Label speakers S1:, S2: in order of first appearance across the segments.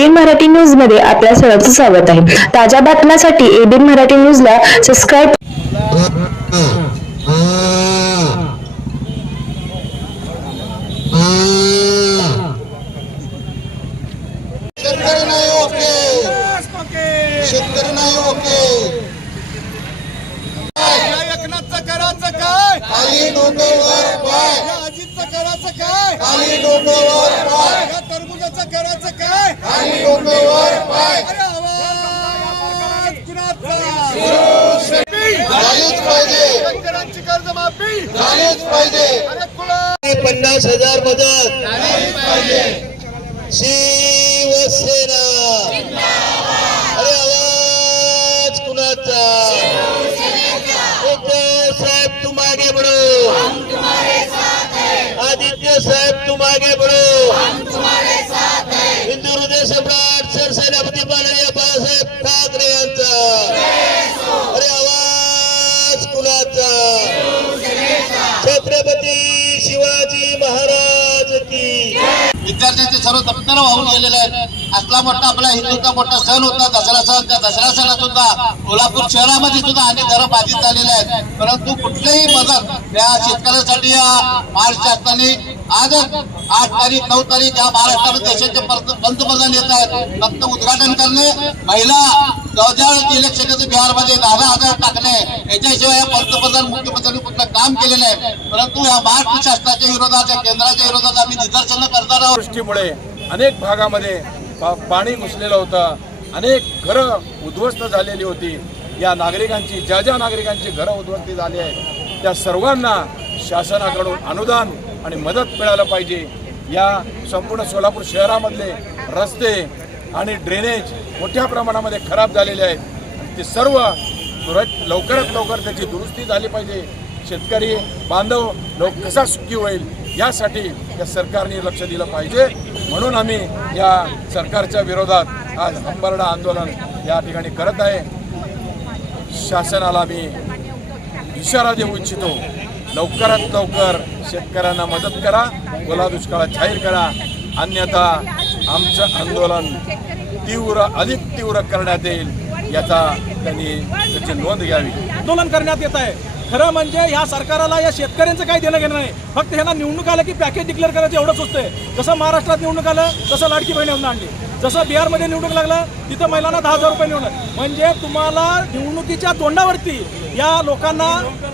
S1: ABN Marathi न्यूजमध्ये आपल्या सर्वांचं स्वागत आहे. ताज्या बातम्यांसाठी एबीएन मराठी सबस्क्राईब
S2: ओके
S3: या एकनाथचं करायचं काय? करायचं काय?
S2: खाली डोकं वर पाय. झालीच पाहिजे. झालीच पाहिजे. पन्नास हजार मदत. शिवसेना. विद्यार्थ्यांचे सर्व दप्तर वाहून गेलेले आहेत. असला मोठा आपला हिंदूचा मोठा सण होता दसरा सण त्या दसरा सणात सुद्धा कोल्हापूर शहरामध्ये सुद्धा अनेक घरं बाधित झालेले आहेत. परंतु कुठलेही मदत या शेतकऱ्यांसाठी या महाराष्ट्र शासनाने आज आठ तारीख नऊ तारीख या महाराष्ट्रामध्ये देशाचे पंत- पंतप्रधान येत आहेत. फक्त उद्घाटन करणे महिला जवळजवळ इलेक्शन बिहारमध्ये दहा हजार टाकणे याच्याशिवाय या पंतप्रधान मुख्यमंत्र्यांनी कुठलं काम केलेलं आहे. परंतु या महाराष्ट्र शासनाच्या विरोधात केंद्राच्या विरोधात आम्ही निदर्शनं करणार आहोत.
S4: गोष्टीमुळे अनेक भागामध्ये पाणी घुसलेलं होतं. अनेक घरं उद्ध्वस्त झालेली होती. या नागरिकांची ज्या ज्या नागरिकांची घरं उद्ध्वस्त झाली आहेत त्या सर्वांना शासनाकडून अनुदान आणि मदत मिळालं पाहिजे. या संपूर्ण सोलापूर शहरामधले रस्ते आणि ड्रेनेज मोठ्या प्रमाणामध्ये खराब झालेले आहेत. ते सर्व लवकरात लवकर त्याची दुरुस्ती झाली पाहिजे. शेतकरी बांधव लोक कसा सुखी होईल यासाठी या सरकारने लक्ष दिलं पाहिजे. म्हणून आम्ही या सरकारच्या विरोधात आज हंबरडा आंदोलन या ठिकाणी करत आहे. शासनाला मी इशारा देऊ इच्छितो. लवकरात लवकर शेतकऱ्यांना मदत करा ओला दुष्काळ जाहीर करा. अन्यथा आमचं आंदोलन तीव्र अधिक तीव्र करण्यात येईल याचा त्यांनी त्याची नोंद घ्यावी.
S5: आंदोलन करण्यात येत आहे. खरं म्हणजे ह्या सरकारला या शेतकऱ्यांचं काही देणं घेणं नाही. फक्त ह्यांना निवडणूक आलं की पॅकेज डिक्लेअर करायचं एवढंच सुचतंय जसं महाराष्ट्रात निवडणूक आलं तसं लाडकी बहीण योजना आणली. जसं बिहारमध्ये निवडणूक लागलं तिथं महिलांना दहा हजार रुपये निवडलं म्हणजे तुम्हाला निवडणुकीच्या तोंडावरती या लोकांना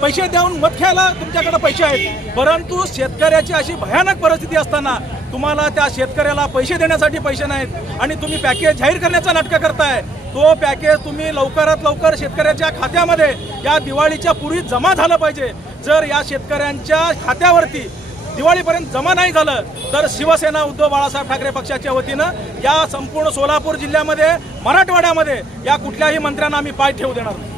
S5: पैसे देऊन मत घ्यायला तुमच्याकडे पैसे आहेत. परंतु शेतकऱ्याची अशी भयानक परिस्थिती असताना तुम्हाला त्या शेतकऱ्याला पैसे देण्यासाठी पैसे नाहीत आणि तुम्ही पॅकेज जाहीर करण्याचा नाटकं करताय तो पॅकेज तुम्ही लवकरात लवकर शेतकऱ्याच्या खात्यामध्ये या दिवाळीच्या पूर्वी जमा झालं पाहिजे. जर या शेतकऱ्यांच्या खात्यावरती दिवाळीपर्यंत जमा नाही झालं तर शिवसेना उद्धव बाळासाहेब ठाकरे पक्षाच्या वतीनं या संपूर्ण सोलापूर जिल्ह्यामध्ये मराठवाड्यामध्ये या कुठल्याही मंत्र्यांना आम्ही पाय ठेवू देणार नाही.